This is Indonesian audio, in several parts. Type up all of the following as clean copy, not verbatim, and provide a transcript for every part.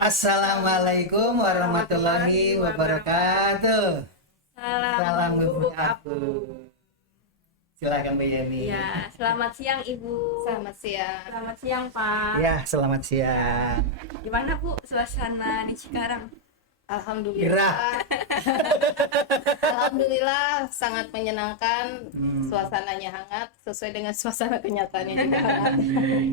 Assalamualaikum warahmatullahi wabarakatuh. Salam Ibu hubungi aku. Silakan Bu Yeni. Ya, selamat siang Ibu. Selamat siang. Selamat siang Pak. Ya, selamat siang. Gimana Bu suasana di Cikarang? Alhamdulillah. Alhamdulillah sangat menyenangkan. Suasananya hangat sesuai dengan suasana kenyataannya juga hangat.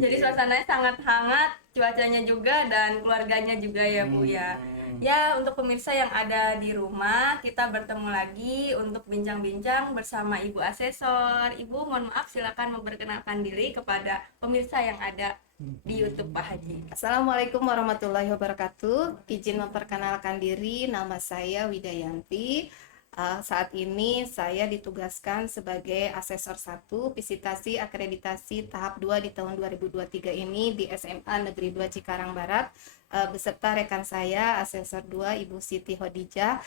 Jadi suasananya sangat hangat, cuacanya juga dan keluarganya juga ya Bu ya. Ya, untuk pemirsa yang ada di rumah, kita bertemu lagi untuk bincang-bincang bersama Ibu Asesor. Ibu, mohon maaf, silakan memperkenalkan diri kepada pemirsa yang ada di YouTube Pak Haji. Assalamualaikum warahmatullahi wabarakatuh. Izin memperkenalkan diri, nama saya Widayanti. Saat ini saya ditugaskan sebagai asesor 1 visitasi akreditasi tahap 2 di tahun 2023 ini di SMA Negeri 2 Cikarang Barat, beserta rekan saya asesor 2 Ibu Siti Hodijah.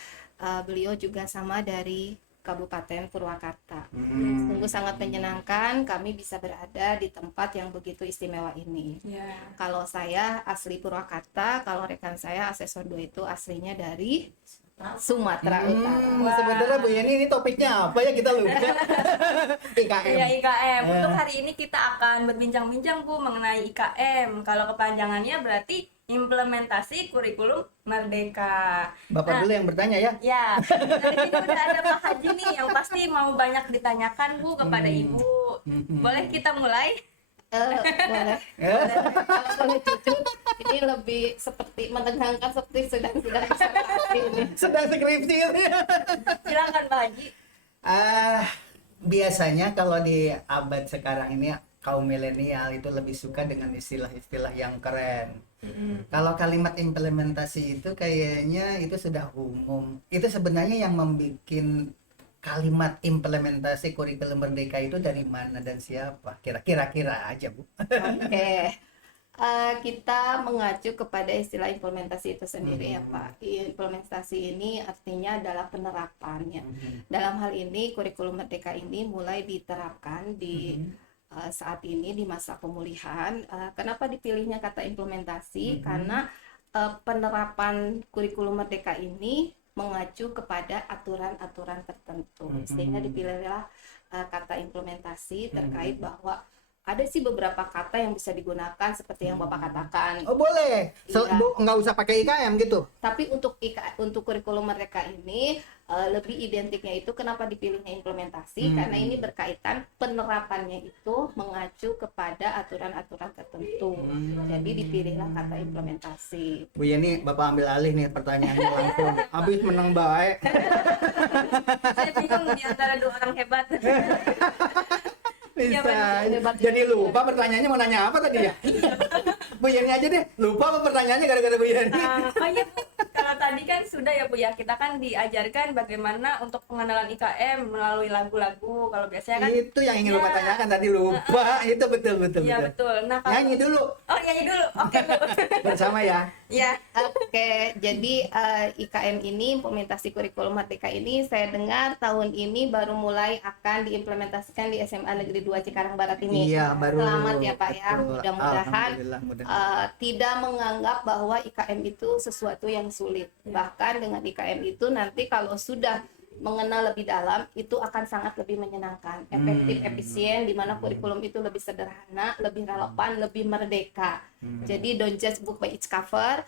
Beliau juga sama dari Kabupaten Purwakarta. Sungguh sangat menyenangkan kami bisa berada di tempat yang begitu istimewa ini. Ya. Kalau saya asli Purwakarta, kalau rekan saya asesor 2 itu aslinya dari Sumatera Utara. Sebenarnya Bu Yeni ini topiknya apa ya, kita lupa. IKM. Ya, IKM. Untuk hari ini kita akan berbincang-bincang Bu mengenai IKM. Kalau kepanjangannya berarti implementasi kurikulum merdeka. Bapak dulu yang bertanya ya. Ya, dari sini udah ada Pak Haji nih yang pasti mau banyak ditanyakan Bu kepada Ibu. Boleh kita mulai? Boleh. Kalau boleh jujur, ini lebih seperti menegangkan seperti sedang disertasi ini. Sedang skripsi ini. Silakan Pak Haji. Biasanya kalau di abad sekarang ini kaum milenial itu lebih suka dengan istilah-istilah yang keren. Kalau kalimat implementasi itu kayaknya itu sudah umum. Itu sebenarnya yang membuat kalimat implementasi kurikulum merdeka itu dari mana dan siapa? Kira-kira aja Bu. Oke. Kita mengacu kepada istilah implementasi itu sendiri ya Pak. Implementasi ini artinya adalah penerapannya. Dalam hal ini kurikulum merdeka ini mulai diterapkan di saat ini di masa pemulihan. Kenapa dipilihnya kata implementasi? Karena penerapan kurikulum merdeka ini mengacu kepada aturan-aturan tertentu, sehingga dipilihlah kata implementasi terkait bahwa ada sih beberapa kata yang bisa digunakan seperti yang Bapak katakan. Oh boleh, Iya. Bu, nggak usah pakai IKM gitu. Tapi untuk kurikulum merdeka ini lebih identiknya itu kenapa dipilihnya implementasi, karena ini berkaitan penerapannya itu mengacu kepada aturan-aturan tertentu. Jadi dipilihlah kata implementasi. Bu Yeni, Bapak ambil alih nih pertanyaannya langsung. Habis menang baik. Saya bingung di antara dua orang hebat. Bisa. hebat. Jadi lupa pertanyaannya mau nanya apa tadi ya? Bu Yeni aja deh, lupa apa pertanyaannya gara-gara Bu Yeni. Oh iya Bu, kalau tadi kan sudah ya Bu ya, kita kan diajarkan bagaimana untuk pengenalan IKM melalui lagu-lagu. Kalau biasanya kan Itu yang ingin Ya. Bapak tanyakan tadi lupa. Itu betul. Iya betul. Nah, kalau Nyanyi dulu Oh, nyanyi dulu. Oke Bu. bersama ya. Ya. Oke, jadi IKM ini, implementasi kurikulum merdeka ini, saya dengar tahun ini baru mulai akan diimplementasikan di SMA Negeri 2 Cikarang Barat ini. Iya, baru. Selamat ya Pak ya, Betul. mudah-mudahan Alhamdulillah, mudah-mudahan. tidak menganggap bahwa IKM itu sesuatu yang sulit. Bahkan dengan IKM itu nanti kalau sudah mengenal lebih dalam, itu akan sangat lebih menyenangkan, efektif, efisien, di mana kurikulum itu lebih sederhana, lebih relevan, lebih merdeka. Jadi don't judge book by its cover,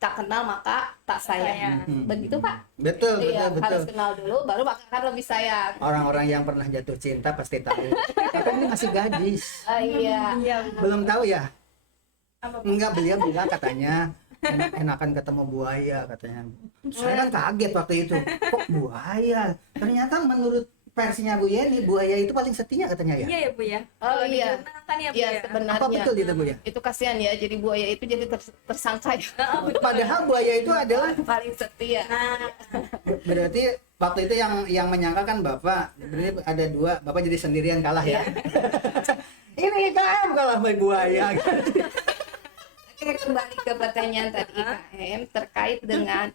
tak kenal maka tak sayang. Begitu Pak? Betul. Iya, harus kenal dulu, baru akan lebih sayang. Orang-orang yang pernah jatuh cinta pasti tahu. Apa ini masih gadis? Iya. Iya. Belum tahu ya? Apa Bu? Enggak, beliau bilang katanya enakan ketemu buaya katanya. Saya kan kaget waktu itu. Kok buaya? Ternyata menurut versinya Bu Yeni, buaya itu paling setia katanya ya. Iya ya Bu ya. Oh, Kalau iya. di jurnal kan ya Bu Iya, ya. sebenarnya. Apa betul itu Bu ya? Itu kasihan ya, jadi buaya itu jadi tersangka ya. Padahal buaya itu adalah Paling setia. Nah, berarti waktu itu yang menyangka kan Bapak. Berarti ada dua, Bapak jadi sendirian kalah ya. Ini IKM kalah sama buaya. Oke, kembali ke pertanyaan tadi IKM terkait dengan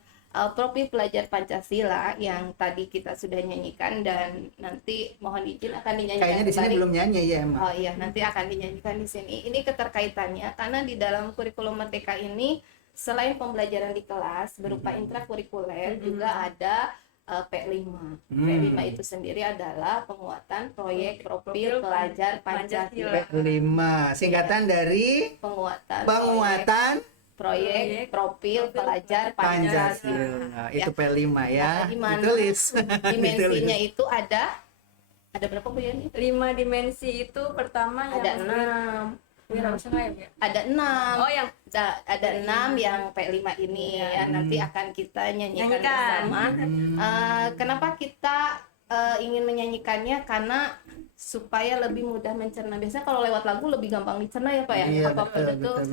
profil pelajar Pancasila yang tadi kita sudah nyanyikan, dan nanti mohon izin akan dinyanyikan Kayaknya di sini kembali. belum nyanyi ya emang. Oh iya, nanti akan dinyanyikan di sini. Ini keterkaitannya karena di dalam kurikulum merdeka ini selain pembelajaran di kelas berupa intrakurikuler juga ada P5. P5 itu sendiri adalah penguatan proyek profil pelajar Pancasila. P5 singkatan dari penguatan proyek profil pelajar Pancasila. Pancasila. Itu P5 ya. Di mana Ditulis. dimensinya itu ada berapa Bu Yani? 5 dimensi itu pertama Ada yang 6. wirausaha ya. Ada 6. Oh, yang Ada 6 yang P5 ini ya. Nanti akan kita nyanyikan bersama. Kenapa kita ingin menyanyikannya? Karena supaya lebih mudah mencerna. Biasanya kalau lewat lagu lebih gampang dicerna ya Pak ya. Iya, Apa betul.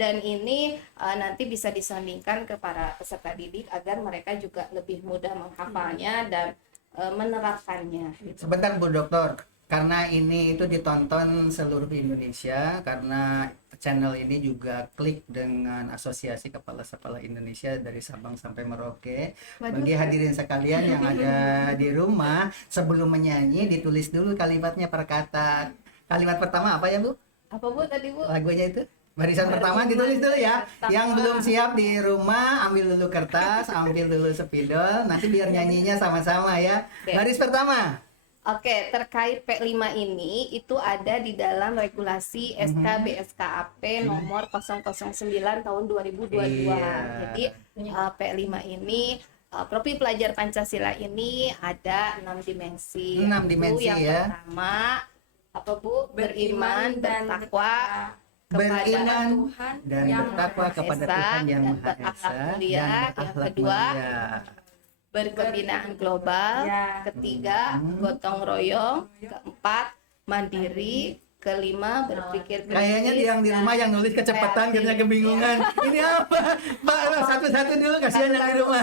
Dan ini nanti bisa disandingkan ke para peserta didik agar mereka juga lebih mudah menghafalnya dan menerapkannya. Sebentar Bu Dokter, karena ini itu ditonton seluruh Indonesia, karena channel ini juga klik dengan Asosiasi Kepala Sekolah Indonesia dari Sabang sampai Merauke. Bagi hadirin sekalian yang ada di rumah, sebelum menyanyi ditulis dulu kalimatnya per kata. Kalimat pertama apa ya Bu? Apa Bu tadi Bu? Lagunya itu? Barisan pertama ditulis dulu ya. Yang belum siap di rumah ambil dulu kertas, ambil dulu spidol, nanti biar nyanyinya sama-sama ya. Baris pertama. Oke, terkait P5 ini itu ada di dalam regulasi SK BSKAP nomor 009 tahun 2022. Iya. Jadi P5 ini profil pelajar Pancasila ini ada 6 dimensi. 6 dimensi yang ya. pertama apa Bu? Beriman dan bertakwa Beriman Tuhan dan yang bertakwa Maha kepada Esa Tuhan yang dan Maha berakhlak Esa mulia. dan Yang berakhlak kedua, mulia. berkebinaan global. Ya. Ketiga, gotong royong. Keempat, mandiri. Kelima, berpikir kritis. Kayaknya yang di rumah yang nulis kecepatan karena kebingungan. Ini apa? Mbak, satu-satu dulu kasihan yang di rumah.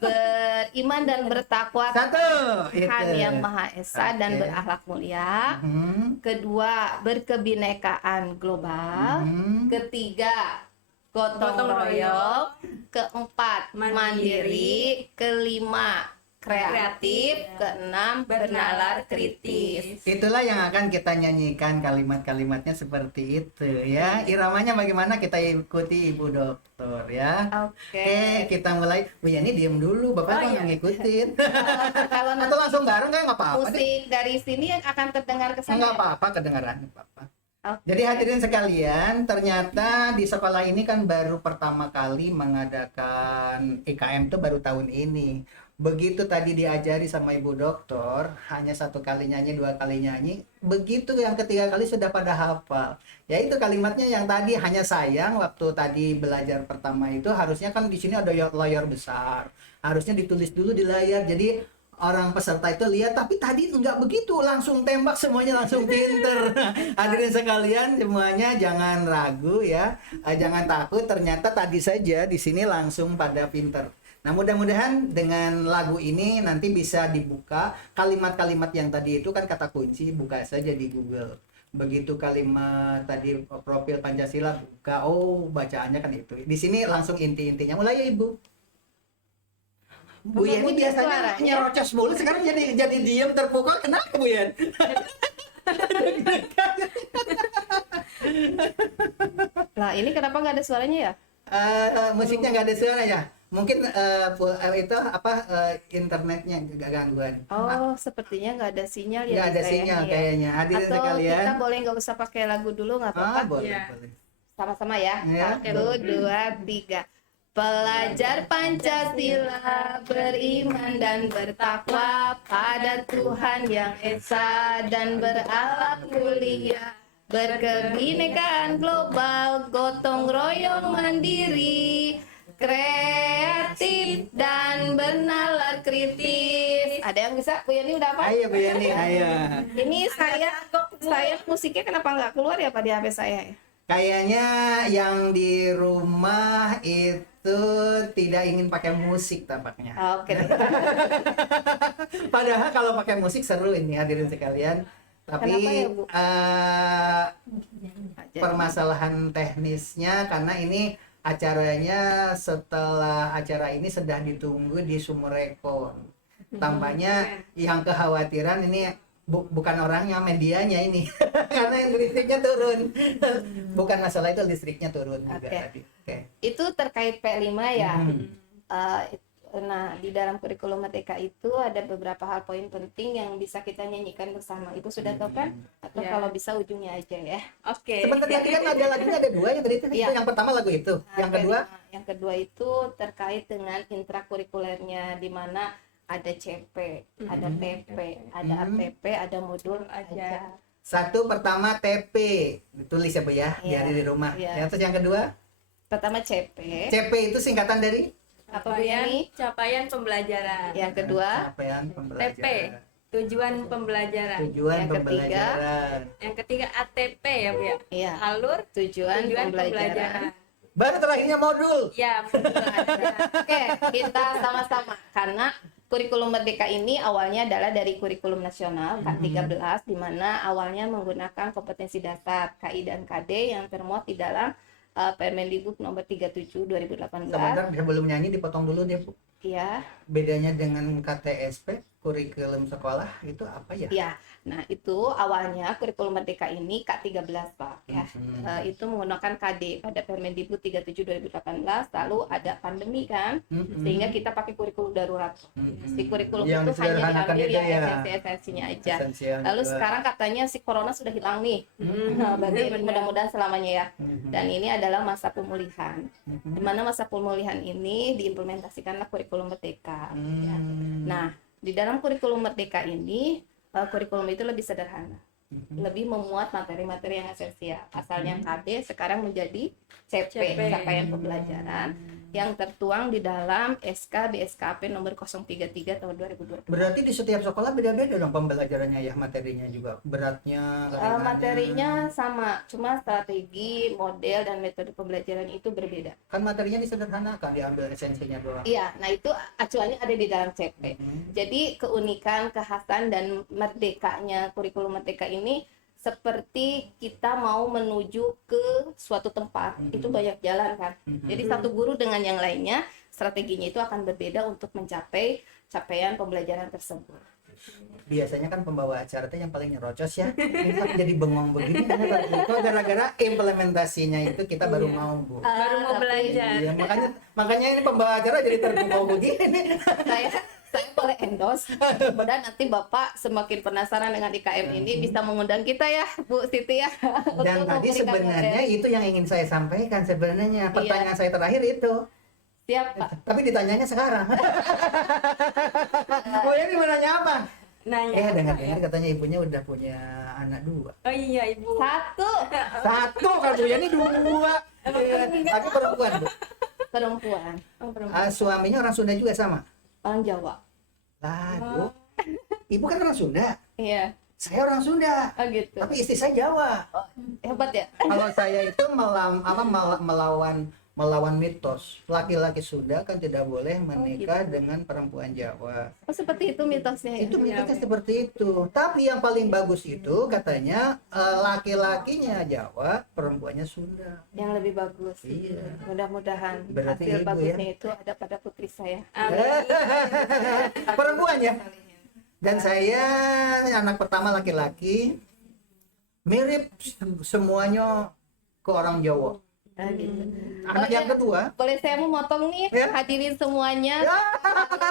Beriman dan bertakwa Satu. Tuhan Itu. yang Maha Esa dan Oke. berakhlak mulia. Hmm. Kedua, berkebinekaan global. Hmm. Ketiga, gotong Gotong royong. Keempat, mandiri. Kelima, kreatif. Keenam, bernalar kritis. Itulah yang akan kita nyanyikan kalimat-kalimatnya seperti itu ya. Iramanya bagaimana kita ikuti Ibu Dokter ya. Oke. Kita mulai. Bu Yani diem dulu, Bapak Oh, iya. ngikutin. Kalau Atau langsung bareng nggak apa-apa deh. musik dari sini yang akan terdengar ke sana. Nggak apa-apa kedengaran, nggak apa-apa. Oke. Jadi hadirin sekalian, ternyata di sekolah ini kan baru pertama kali mengadakan IKM tuh baru tahun ini. Begitu tadi diajari sama Ibu Dokter, hanya 1 kali nyanyi, 2 kali nyanyi. Begitu yang ketiga kali sudah pada hafal. Ya itu kalimatnya yang tadi, hanya sayang waktu tadi belajar pertama itu harusnya kan di sini ada layar besar. Harusnya ditulis dulu di layar. Jadi orang peserta itu lihat, tapi tadi enggak begitu, langsung tembak semuanya, langsung pinter. Hadirin sekalian semuanya jangan ragu ya, jangan takut, ternyata tadi saja di sini langsung pada pinter. Nah mudah-mudahan dengan lagu ini nanti bisa dibuka kalimat-kalimat yang tadi itu kan kata kunci, buka saja di Google. Begitu kalimat tadi profil Pancasila buka, oh bacaannya kan itu. Di sini langsung inti-intinya. Mulai ya Ibu. Bu Yani biasanya nyerocos mulu, sekarang jadi diem terpukul. Kenapa Bu Yan? Nah, ini kenapa nggak ada suaranya ya? Musiknya nggak ada suara ya? Mungkin itu apa internetnya gangguan. Oh, sepertinya nggak ada sinyal ya. Nggak ada kayaknya sinyal ya. kayaknya. Hadirin Atau sekalian. kita boleh nggak usah pakai lagu dulu nggak apa-apa? Boleh, Iya. boleh. Sama-sama ya. Ya. 1, 2, 3. Pelajar Pancasila beriman dan bertakwa pada Tuhan yang Esa dan berakhlak mulia. Berkebinekaan global, gotong royong mandiri, kreatif dan bernalar kritis. Ada yang bisa? Bu Yani udah apa? Ayo Bu Yani, ayo. Ini saya musiknya kenapa nggak keluar ya Pak di HP saya ya? Kayaknya yang di rumah itu tidak ingin pakai musik tampaknya. Oke. Padahal kalau pakai musik seru ini hadirin sekalian. Tapi Kenapa ya, Bu? permasalahan teknisnya karena ini acaranya setelah acara ini sedang ditunggu di Sumur Rekon. Tampaknya yang kekhawatiran ini bukan orangnya, medianya ini. Karena yang listriknya turun. Bukan masalah itu, listriknya turun juga Oke. tadi. Oke. Itu terkait P5 ya. Hmm. Nah, di dalam kurikulum Merdeka itu ada beberapa hal poin penting yang bisa kita nyanyikan bersama. Itu sudah tahu kan? Atau Ya. kalau bisa ujungnya aja ya. Oke. Sebentar lagi kan ada lagunya, ada 2 yang tadi itu. Iya. Yang pertama lagu itu, yang kedua Yang kedua itu terkait dengan intrakurikulernya, di mana ada CP, ada TP, ada RTP, ada modul aja. satu pertama TP ditulis ya Bu ya, Iya. di rumah. Iya. Ya, terus yang kedua Pertama CP, CP itu singkatan dari apa Bu Yani? Capaian pembelajaran. Yang kedua capaian TP, pembelajaran. tujuan pembelajaran. Tujuan Yang ketiga. pembelajaran. Yang ketiga ATP ya Bu ya. Iya. Alur tujuan tujuan pembelajaran. Baru terakhirnya modul. Ya, Oke, kita sama-sama karena kurikulum Merdeka ini awalnya adalah dari kurikulum nasional K13, di mana awalnya menggunakan kompetensi dasar KI dan KD yang termuat di dalam Permendikbud nomor 37 2018. Sebentar, sebelum nyanyi dipotong dulu deh Bu. Ya, Bedanya dengan KTSP, kurikulum sekolah, itu apa ya? ya. Nah, itu awalnya kurikulum Merdeka ini K13, Pak, ya. Itu menggunakan KD pada Permendikbud 37 2018, lalu ada pandemi kan, sehingga kita pakai kurikulum darurat. Si kurikulum Yang itu hanya disederhanakan diambil itu yang ya. esensi-esensinya aja. Esensial Lalu juga. sekarang katanya si corona sudah hilang nih. Nah, berarti mudah-mudahan selamanya ya. Dan ini adalah masa pemulihan. Di mana masa pemulihan ini diimplementasikanlah kurikulum Merdeka. Ya. Nah, di dalam kurikulum Merdeka ini kurikulum itu lebih sederhana. Lebih memuat materi-materi yang esensial. Asalnya KD sekarang menjadi CP, capaian pembelajaran, yang tertuang di dalam SK BSKP nomor 033 tahun 2020. Berarti di setiap sekolah beda-beda dong pembelajarannya ya, materinya juga. Beratnya, ringannya. Materinya sama, cuma strategi, model, dan metode pembelajaran itu berbeda. Kan materinya disederhanakan, diambil esensinya doang. Iya, nah itu acuannya ada di dalam CP. Jadi keunikan, kekhasan, dan merdekanya kurikulum Merdeka ini seperti kita mau menuju ke suatu tempat, itu banyak jalan kan. Jadi satu guru dengan yang lainnya, strateginya itu akan berbeda untuk mencapai capaian pembelajaran tersebut. Biasanya kan pembawa acara itu yang paling nyerocos ya. Ini kan jadi bengong begini itu gara-gara implementasinya itu kita baru mau Bu. baru mau Tapi belajar. Iya, makanya ini pembawa acara jadi terbengong begini. saya boleh endorse. Mudah-mudahan nanti Bapak semakin penasaran dengan IKM ini bisa mengundang kita ya, Bu Siti ya. Dan untuk tadi memberikan sebenarnya materi. itu yang ingin saya sampaikan sebenarnya. Pertanyaan saya terakhir itu. Siap, Pak. Tapi ditanyanya sekarang. Bu ini mau nanya apa? Nanya. Dengar-dengar katanya ibunya udah punya anak 2. Oh iya Ibu. Satu, 1 kan Bu ya, ini 2. Tapi perempuan Bu. perempuan, Oh, perempuan. Suaminya orang Sunda juga sama. orang Jawa. Lah Bu, ibu kan orang Sunda. Iya, Saya orang Sunda. oh gitu. Tapi istri saya Jawa. Hebat ya. Kalau saya itu melawan mitos. Laki-laki Sunda kan tidak boleh menikah dengan perempuan Jawa. Oh, seperti itu mitosnya ya. Itu mitosnya seperti itu. Tapi yang paling bagus itu katanya laki-lakinya Jawa, perempuannya Sunda. Yang lebih bagus. Iya. Mudah-mudahan Berarti hasil ibu bagusnya ya. itu ada pada putri saya. Perempuan ya. Dan saya anak pertama laki-laki, mirip semuanya ke orang Jawa. Nah, gitu. Anak yang kedua, Boleh saya memotong nih, Ya. hadirin semuanya,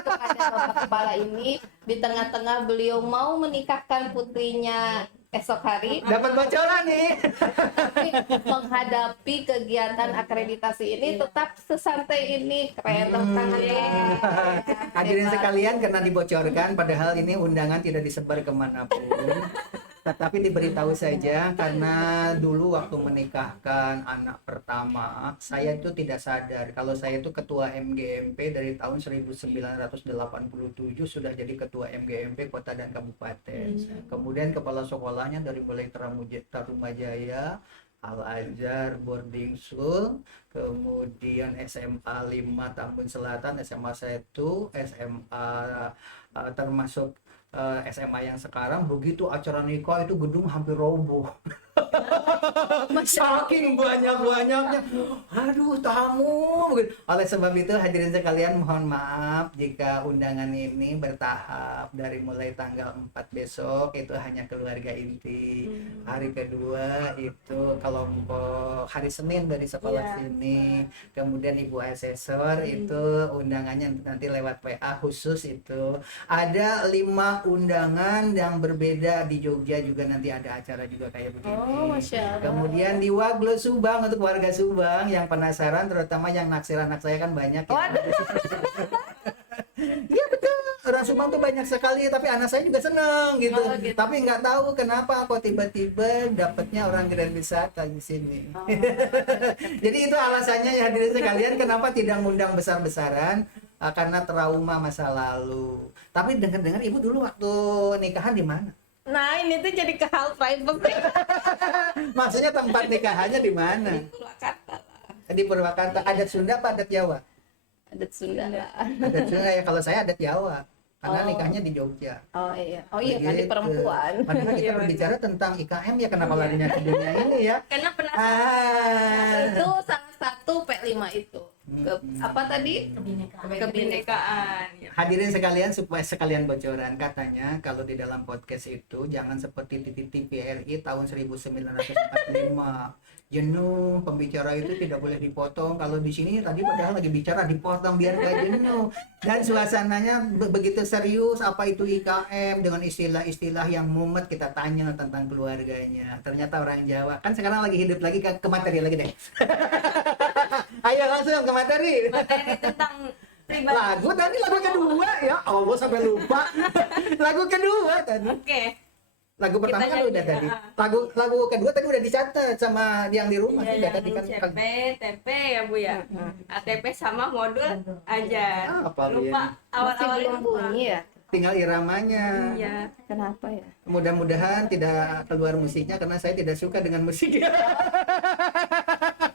kepada Bapak Kepala ini, di tengah-tengah beliau mau menikahkan putrinya esok hari, dapat bocoran nih. tapi menghadapi kegiatan akreditasi ini tetap sesantai ini. Keren, tepuk tangan ya. Hadirin sekalian, karena dibocorkan, padahal ini undangan tidak disebar kemanapun. Tetapi diberitahu saja karena dulu waktu menikahkan anak pertama, saya itu tidak sadar kalau saya itu ketua MGMP dari tahun 1987 sudah jadi ketua MGMP kota dan kabupaten. Kemudian kepala sekolahnya dari mulai Tarumajaya, Al-Azhar Boarding School, kemudian SMA 5 Tambun Selatan, SMA 1, SMA termasuk SMA yang sekarang. Begitu acara nikah itu gedung hampir roboh. Saking banyak-banyaknya, aduh tamu. Oleh sebab itu hadirin sekalian, mohon maaf jika undangan ini bertahap. Dari mulai tanggal 4 besok itu hanya keluarga inti, hari kedua itu kelompok, hari Senin dari sekolah sini, kemudian ibu asesor itu undangannya nanti lewat WA khusus. Itu ada 5 undangan yang berbeda. Di Jogja juga nanti ada acara juga kayak begini. Masya Allah. Kemudian di Waglo Subang, untuk warga Subang yang penasaran, terutama yang naksir anak saya kan banyak ya. Iya betul, orang Subang tuh banyak sekali, tapi anak saya juga seneng gitu. Tapi nggak tahu kenapa kok tiba-tiba dapatnya orang Grand Wisata di sini. Jadi itu alasannya ya hadirin sekalian, kenapa tidak ngundang besar-besaran, karena trauma masa lalu. Tapi dengar-dengar ibu dulu waktu nikahan di mana? Nah, ini tuh jadi ke hal private. Maksudnya tempat nikahannya di mana? Purwakarta lah. Di Purwakarta. Adat Sunda apa adat Jawa? Adat Sunda lah. Adat Sunda ya, kalau saya adat Jawa. Karena nikahnya di Jogja. Oh iya kan di Begitu. perempuan. Padahal kita berbicara tentang IKM ya, kenapa larinya ke dunia ini ya? Karena penasaran. Itu salah satu P5 itu. Apa tadi? Kebinekaan. Ya. Hadirin sekalian, supaya sekalian bocoran, katanya kalau di dalam podcast itu jangan seperti TVRI tahun 1945. Jenuh, pembicara itu tidak boleh dipotong. Kalau di sini tadi padahal lagi bicara dipotong biar gak jenuh. Dan suasananya begitu serius, apa itu IKM dengan istilah-istilah yang mumet, kita tanya tentang keluarganya. Ternyata orang Jawa. Kan sekarang lagi hidup lagi ke materi lagi deh. Ayo langsung ke materi. Materi tentang pribadi. Lagu kedua ya. Allah sampai lupa. Lagu kedua tadi. Oke. Lagu pertama Kita kan nyanyi, udah ya. tadi. Lagu kedua tadi udah dicatat sama yang di rumah. Iya, Sudah tadi yang kan. CP, TP ya Bu ya. ATP sama modul aja. Apa, Lupa Masih awal-awal belum bunyi ya? Tinggal iramanya. Iya. Kenapa ya? Mudah-mudahan tidak keluar musiknya karena saya tidak suka dengan musik.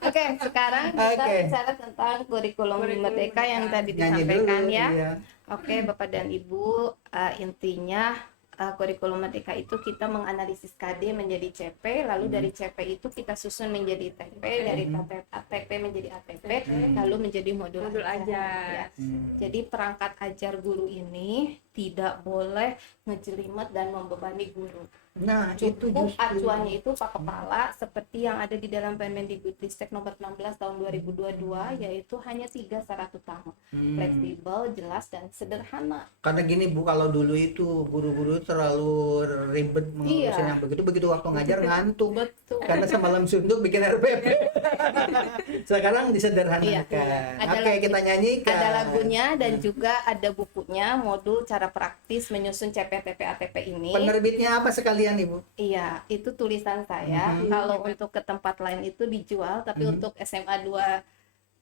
Oke, sekarang kita Oke. bicara tentang kurikulum merdeka yang tadi Nyanyi dulu. disampaikan ya. Iya. Oke, Bapak dan Ibu, intinya kurikulum merdeka itu kita menganalisis KD menjadi CP, lalu dari CP itu kita susun menjadi TP, dari ATP menjadi ATP, lalu menjadi modul Modul ajar. Ya. Jadi perangkat ajar guru ini tidak boleh ngejelimet dan membebani guru. Nah, itu Cukup justru. acuannya itu Pak Kepala seperti yang ada di dalam Permendikbudristek nomor 16 tahun 2022, yaitu hanya 3 syarat utama. Fleksibel, jelas, dan sederhana. Karena gini Bu, kalau dulu itu guru-guru terlalu ribet mengurusin yang begitu waktu ngajar ngantuk. Betul. Karena semalam suntuk bikin RPP. Sekarang disederhanakan. Iya. Ada Oke, lagu- kita nyanyikan. Ada lagunya dan juga ada bukunya, modul cara praktis menyusun CPTP ATP ini. Penerbitnya apa sekalian Ibu? Iya, itu tulisan saya. Kalau untuk ke tempat lain itu dijual, tapi untuk SMA 2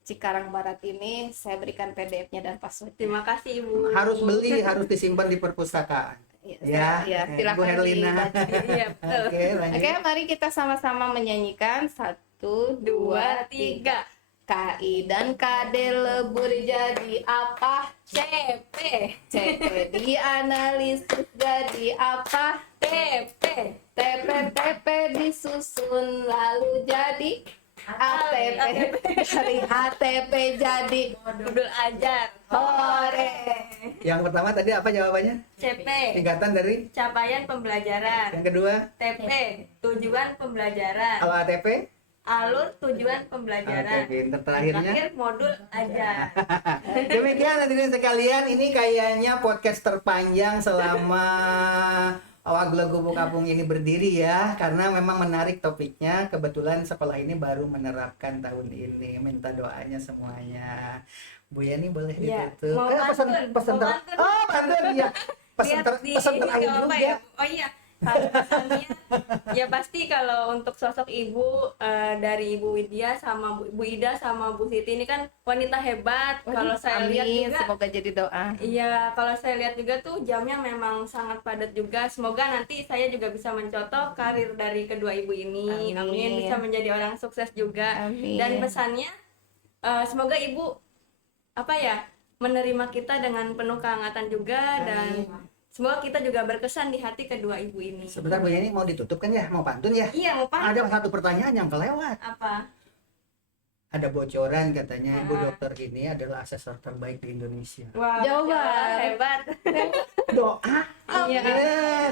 Cikarang Barat ini saya berikan PDF-nya dan password. Terima kasih Ibu. Harus beli, harus disimpan di perpustakaan. Ya, silakan Bu Herlina. dibaca. Iya, betul. Oke, lanjut. Oke, mari kita sama-sama menyanyikan 1, 2, 3. KI dan KD lebur jadi apa? CP, CP dianalisis jadi apa? TP, TP disusun lalu jadi ATP. Dari ATP jadi modul ajar. hore. Yang pertama tadi apa jawabannya? CP, Singkatan dari capaian pembelajaran. yang kedua. TP, tujuan pembelajaran. Kalau ATP? Alur tujuan pembelajaran. Oke, pinter. Terakhirnya. Terakhir modul ajar. Demikian hadirin sekalian, ini kayaknya podcast terpanjang selama Waglo Gubuk Kapung ini berdiri ya, karena memang menarik topiknya. Kebetulan sekolah ini baru menerapkan tahun ini. Minta doanya semuanya. Bu Yani boleh Iya, ditutup. mau pantun, pesan mau pantun. Oh, pantun ya. Pesan Lihat di pesan ini terakhir nggak apa juga. ya. Oh iya, kalau pesannya ya pasti kalau untuk sosok ibu dari Ibu Widya sama Bu Ida sama Bu Siti ini kan wanita hebat. Kalau saya lihat Amin, juga semoga jadi doa. iya, kalau saya lihat juga tuh jamnya memang sangat padat juga. Semoga nanti saya juga bisa mencontoh karir dari kedua ibu ini. Amin. Bisa menjadi orang sukses juga. Amin. Dan pesannya semoga ibu apa ya menerima kita dengan penuh kehangatan juga dan Semoga kita juga berkesan di hati kedua ibu ini. Sebentar Bu Yeni, mau ditutup kan ya, mau pantun ya? Iya, mau paham. Ada satu pertanyaan yang kelewat. Apa? Ada bocoran katanya Ibu Ah. dokter ini adalah asesor terbaik di Indonesia. Wah, Jawaban. hebat. Doa. Iya.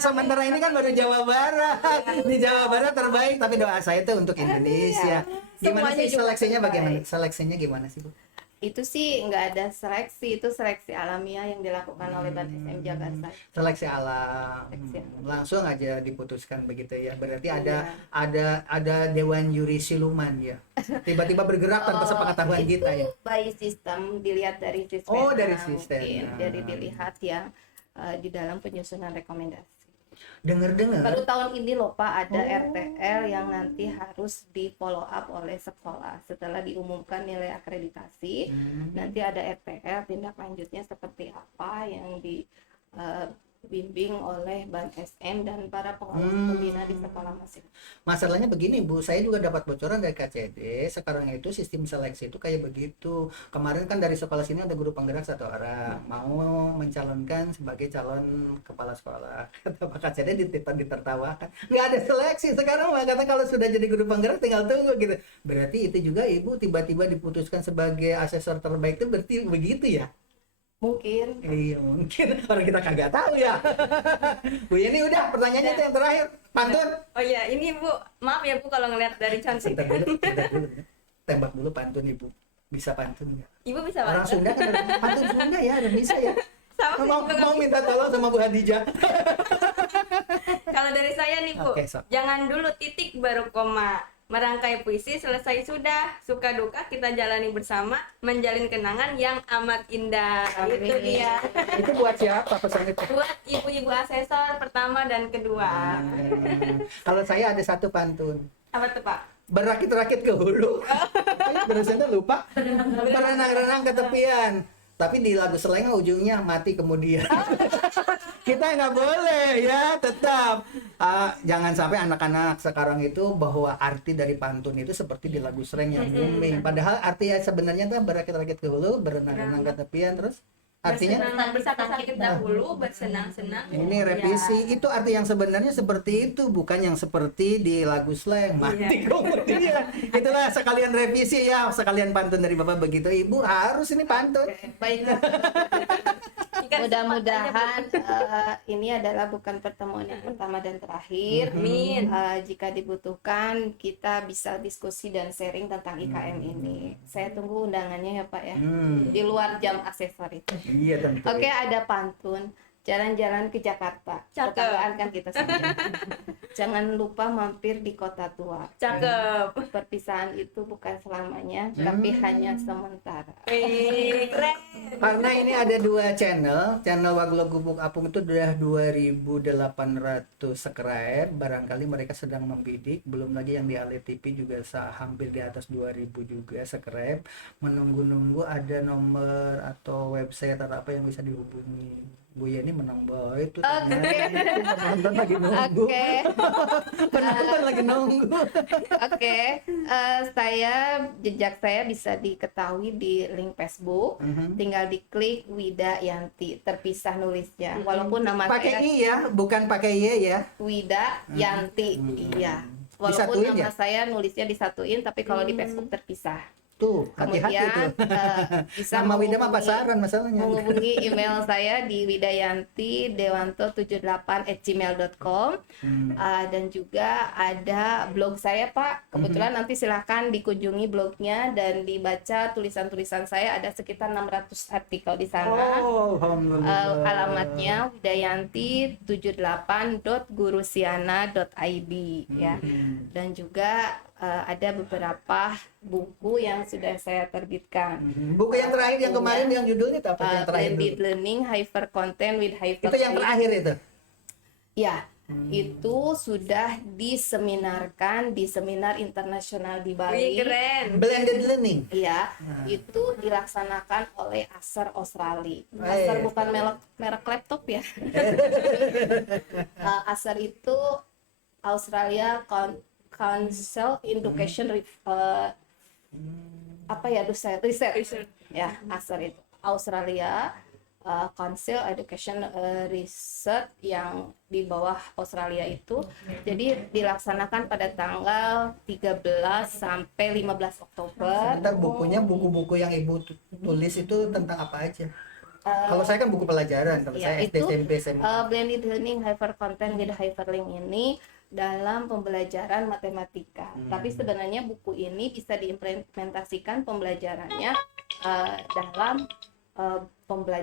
Sementara ini kan baru Jawa Barat. Di Jawa Barat terbaik, tapi doa saya itu untuk Indonesia. Gimana Semuanya sih juga seleksinya terbaik. bagaimana? Seleksinya gimana sih, Bu? Itu sih nggak ada seleksi, itu seleksi alamiah yang dilakukan oleh Ban SM Jakarta. Seleksi alam. Seleksi alam. Langsung aja diputuskan begitu ya. Berarti Iya. ada dewan juri siluman ya. Tiba-tiba bergerak tanpa sepengetahuan itu kita ya. by system, dilihat dari sistem. Oh, dari sistem. Mungkin dari dilihat ya di dalam penyusunan rekomendasi. Dengar-dengar. Baru tahun ini loh Pak ada Oh. RTL yang nanti harus di follow up oleh sekolah setelah diumumkan nilai akreditasi. Nanti ada RTL tindak lanjutnya seperti apa yang dibimbing oleh Ban SM dan para pengurus pembina di sekolah masing. Masalahnya begini Bu, saya juga dapat bocoran dari KCD. Sekarang itu sistem seleksi itu kayak begitu. Kemarin kan dari sekolah sini ada guru penggerak 1 orang mau mencalonkan sebagai calon kepala sekolah. Kata Pak KCD ditertawakan. Nggak ada seleksi sekarang, Pak. Kata kalau sudah jadi guru penggerak tinggal tunggu gitu. Berarti itu juga Ibu tiba-tiba diputuskan sebagai asesor terbaik itu berarti begitu ya? Mungkin Iya mungkin orang kita kagak tahu ya. Bu Yeni udah pertanyaannya itu yang terakhir pantun. Oh iya, ini Bu, maaf ya Bu kalau ngeliat dari cantik. Sebentar dulu. Tembak dulu pantun Ibu. Bisa pantun nggak? Ibu bisa Orang banget. Sunda kan ada pantun Sunda ya, ada bisa ya. Sama sih, Mau, juga mau minta tolong sama Bu Hadijah. Kalau dari saya nih Bu, Oke, sok. jangan dulu titik baru koma. Merangkai puisi selesai sudah, suka duka kita jalani bersama, menjalin kenangan yang amat indah. Amin. Itu dia. Itu buat siapa pesan itu? Buat ibu-ibu asesor pertama dan kedua. Kalau saya ada satu pantun. Apa tuh Pak? Berakit-rakit ke hulu. Berusaha lupa. Berenang-renang ke tepian. Tapi di lagu Selenga ujungnya mati kemudian. Kita nggak boleh ya, tetap. Jangan sampai anak-anak sekarang itu bahwa arti dari pantun itu seperti di lagu Sreng yang booming. Padahal artinya sebenarnya tuh berakit-rakit ke hulu, berenang-renang ke tepian, terus artinya Bersenang bersakit-sakit dahulu, bersenang-senang. ini revisi. Itu arti yang sebenarnya seperti itu, bukan yang seperti di lagu slang mati kemudian. Itulah sekalian revisi ya, sekalian pantun dari Bapak begitu. Ibu harus ini pantun. baiklah. Jika Mudah-mudahan ini adalah bukan pertemuan yang pertama dan terakhir. Amin. Jika dibutuhkan kita bisa diskusi dan sharing tentang IKM ini. Saya tunggu undangannya ya Pak ya. Di luar jam asesor itu. Iya tentu. Oke, ada pantun. Jalan-jalan ke Jakarta. Cakep. Tetanggaan kan kita sama. Jangan lupa mampir di kota tua. Cakep. Perpisahan itu bukan selamanya, tapi hanya sementara. Wih, keren. Karena ini ada 2 channel Waglo Gubuk Apung itu udah 2.800 subscribe. Barangkali mereka sedang membidik. Belum lagi yang di Ale TV juga hampir di atas 2.000 juga subscribe. Menunggu-nunggu ada nomor atau website atau apa yang bisa dihubungi. Bu Yeni menang baik itu. Penonton lagi nunggu. Oke. Penonton lagi nunggu. Oke, jejak saya bisa diketahui di link Facebook. Tinggal diklik Wida Yanti, terpisah nulisnya. Walaupun nama Pakai saya I ya, bukan pakai Y ya. Wida Yanti, iya. Walaupun Disatuin nama ya? saya nulisnya disatuin, tapi kalau di Facebook terpisah. Tuh, hati-hati Kemudian tuh. bisa Sama Wida mah menghubungi- pasaran masalahnya. menghubungi email saya di widayanti.dewanto78@gmail.com. Dan juga ada blog saya Pak. Kebetulan nanti silahkan dikunjungi blognya dan dibaca tulisan-tulisan saya. Ada sekitar 600 artikel di sana. Oh, alhamdulillah. Alamatnya widayanti78.gurusiana.id ya. Dan juga ada beberapa buku yang sudah saya terbitkan. Buku yang terakhir yang kemarin yang judulnya itu apa yang terakhir Blended dulu? Learning Hyper Content with Hyper Itu yang terakhir itu. Ya, itu sudah diseminarkan di seminar internasional di Wih, Bali. keren. Blended learning. Iya, itu dilaksanakan oleh Acer Australia. Ah, Acer iya. bukan merek laptop ya. Acer itu Australia Council Education apa ya, research ya. Acer itu Australia Council Education Research yang di bawah Australia itu. Jadi dilaksanakan pada tanggal 13 sampai 15 Oktober. Sebentar, buku-buku yang ibu tulis itu tentang apa aja? Kalau saya kan buku pelajaran, kalau Ya, saya SD, itu SMP, SMA. blended learning hypercontent with hyperlink ini dalam pembelajaran matematika. Tapi sebenarnya buku ini bisa diimplementasikan pembelajarannya dalam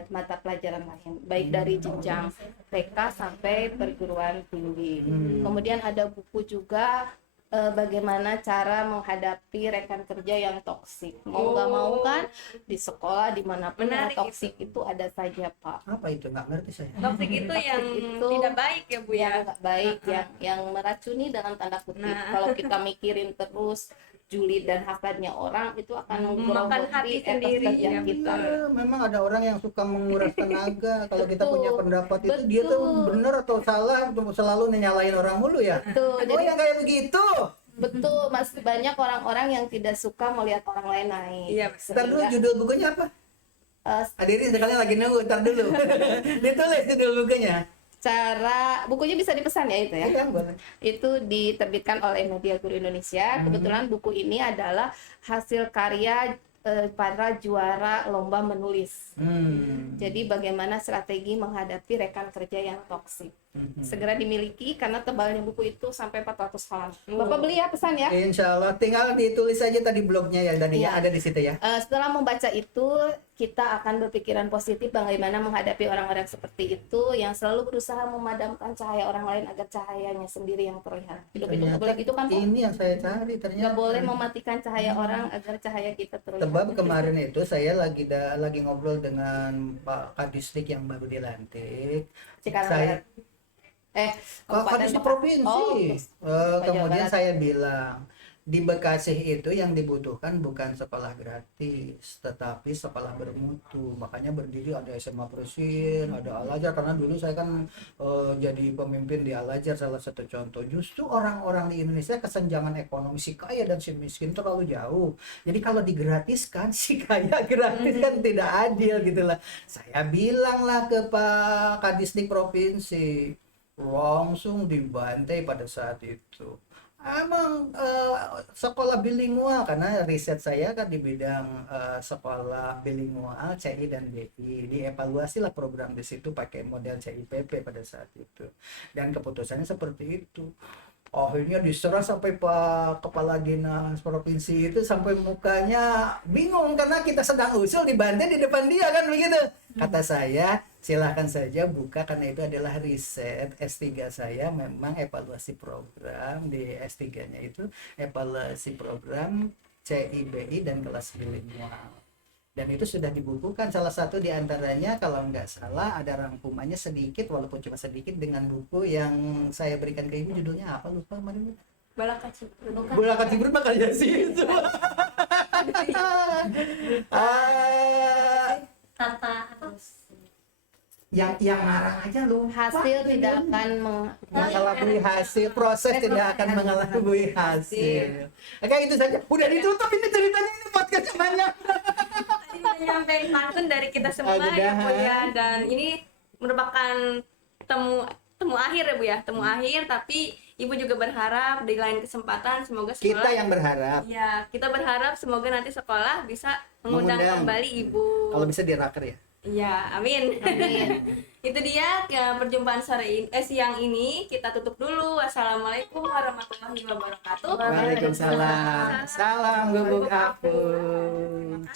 mata pelajaran lain, baik dari jenjang TK sampai perguruan tinggi. Kemudian ada buku juga bagaimana cara menghadapi rekan kerja yang toksik. Mau nggak mau kan di sekolah dimanapun yang Menarik toksik itu ada saja, Pak. Apa itu? Nggak ngerti saya. Toxic itu yang itu tidak baik ya Bu ya. Yang nggak baik, yang meracuni dalam tanda kutip. Kalau kita mikirin terus julid dan hasadnya orang, itu akan Memakan hati sendiri, kerja ya, kita. Memang ada orang yang suka menguras tenaga. Kalau kita Betul. punya pendapat itu, dia tuh benar atau salah, selalu nyalain orang mulu ya. Betul. Oh, Jadi yang kayak begitu. betul, Mas, banyak orang-orang yang tidak suka melihat orang lain naik. Iya, Ntar dulu judul bukunya apa? Eh, Hadirin sekalian lagi nunggu, ntar dulu. Ditulis judul bukunya. cara bukunya bisa dipesan ya itu ya. Iya, boleh. Itu diterbitkan oleh Media Guru Indonesia. Kebetulan buku ini adalah hasil karya para juara lomba menulis. Jadi bagaimana strategi menghadapi rekan kerja yang toksik. Segera dimiliki karena tebalnya buku itu sampai 400 halaman. Bapak beli ya, pesan ya. Insya Allah, tinggal ditulis aja tadi blognya ya, Dani ya, ada di situ ya. Setelah membaca itu, kita akan berpikiran positif bagaimana menghadapi orang-orang seperti itu yang selalu berusaha memadamkan cahaya orang lain agar cahayanya sendiri yang terlihat. Hidup itu nggak boleh gitu kan, Pak? Ini yang saya cari Nggak ternyata. boleh mematikan cahaya orang agar cahaya kita terlihat. Sebab kemarin itu saya lagi ngobrol dengan Pak Kadisdik yang baru dilantik. Cikarang Saya Barat. Kadisdik provinsi. Kemudian Barat. saya bilang di Bekasi itu yang dibutuhkan bukan sekolah gratis, tetapi sekolah bermutu. Makanya berdiri ada SMA Persin, ada Al-Azhar, karena dulu saya kan jadi pemimpin di Al-Azhar, salah satu contoh. Justru orang-orang di Indonesia kesenjangan ekonomi si kaya dan si miskin terlalu jauh. Jadi kalau digratiskan si kaya gratis kan tidak adil gitu lah. Saya bilang lah ke Pak Kadisdik provinsi, langsung dibantai pada saat itu. Emang sekolah bilingual, karena riset saya kan di bidang sekolah bilingual CI dan BI, dievaluasi lah program di situ pakai model CIPP pada saat itu, dan keputusannya seperti itu. Akhirnya diserah sampai Pak Kepala Dinas Provinsi itu sampai mukanya bingung karena kita sedang usul dibantai di depan dia kan begitu. Kata saya, silahkan saja buka karena itu adalah riset. S3 saya memang evaluasi program, di S3-nya itu evaluasi program CIBI dan kelas bilingual. Dan itu sudah dibukukan, salah satu diantaranya kalau nggak salah ada rangkumannya sedikit, walaupun cuma sedikit, dengan buku yang saya berikan ke ibu, judulnya apa lupa kemarin. Balaka Cibrut. Balaka Cibrut bakal ya sih itu. Tanpa apa? Yang ngarang aja lupa. Hasil tidak akan mengalami hasil, proses tidak akan mengalami hasil. Oke, itu saja. Udah ditutup ini ceritanya, ini podcast banyak. Tadi udah nyampe pantun dari kita semua ya Bu ya, dan ini merupakan temu akhir ya Bu ya, temu akhir, tapi Ibu juga berharap di lain kesempatan semoga sekolah, Kita yang berharap. ya, kita berharap semoga nanti sekolah bisa mengundang kembali Ibu. Kalau bisa di raker ya. Iya, amin. Itu dia perjumpaan siang ini, kita tutup dulu. Wassalamualaikum warahmatullahi wabarakatuh. Waalaikumsalam. Salam gubuk apung.